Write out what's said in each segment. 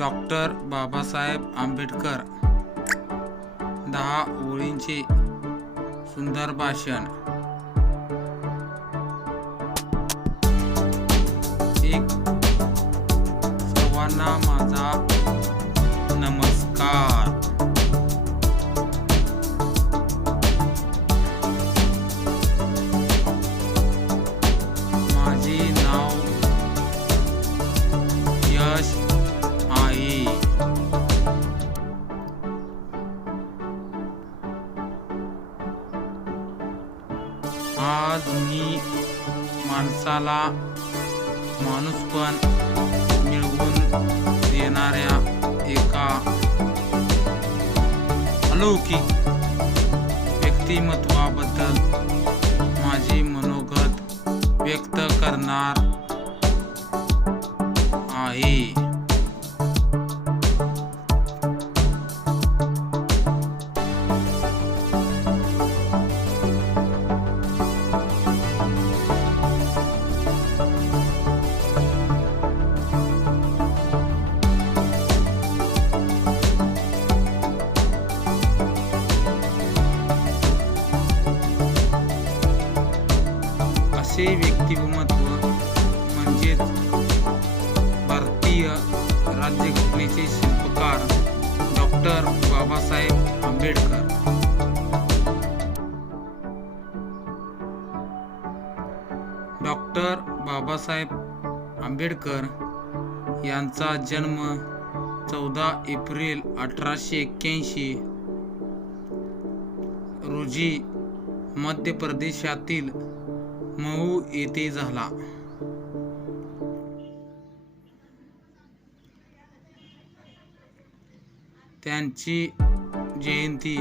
Doctor Babasaheb Ambedkar. दहा ओळींचे सुंदर भाषण. एक सर्वांना माझा आज मी माणसाला माणूसपण मिळवून देणाऱ्या एका अलौकिक व्यक्तिमत्वाबद्दल माझे मनोगत व्यक्त करणार आहे. असे व्यक्तिमत्व म्हणजेच भारतीय राज्यघटनेचे शिल्पकार डॉक्टर बाबासाहेब आंबेडकर. डॉक्टर बाबासाहेब आंबेडकर यांचा जन्म चौदा एप्रिल अठराशे एक्क्याऐंशी रोजी मध्य प्रदेशातील मऊ येथे झाला. त्यांची जयंती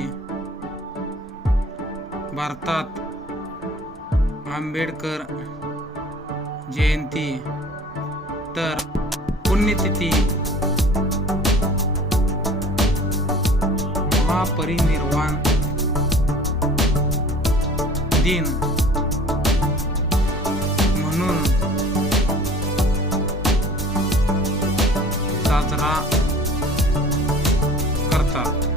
भारतात आंबेडकर जयंती. तर पुण्यतिथी महापरिनिर्वाण दिन. हा करतात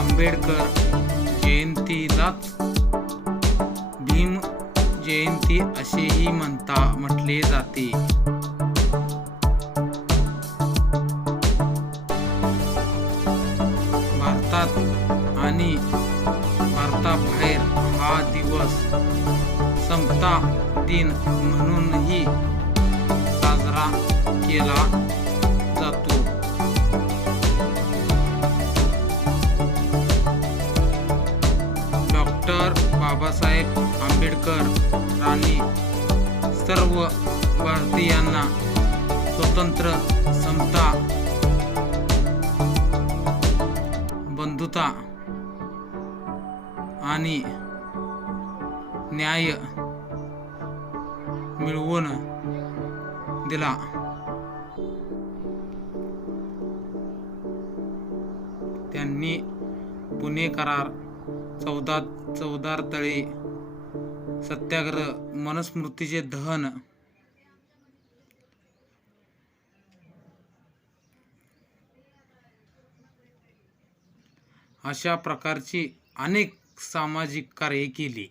आंबेडकर जयंतीलाच जयंती असेही म्हणता म्हटले जाते. भारतात आणि भारताबाहेर हा दिवस समता दिन म्हणूनही साजरा केला जातो. डॉक्टर बाबासाहेब आंबेडकर राणी सर्व भारतीयांना स्वतंत्र समता बंधुता आणि न्याय मिळवून दिला. त्यांनी पुणे करार चौदा चौदार तळे सत्याग्रह मनुस्मृतीचे दहन. अशा प्रकारची अनेक सामाजिक कार्ये केली.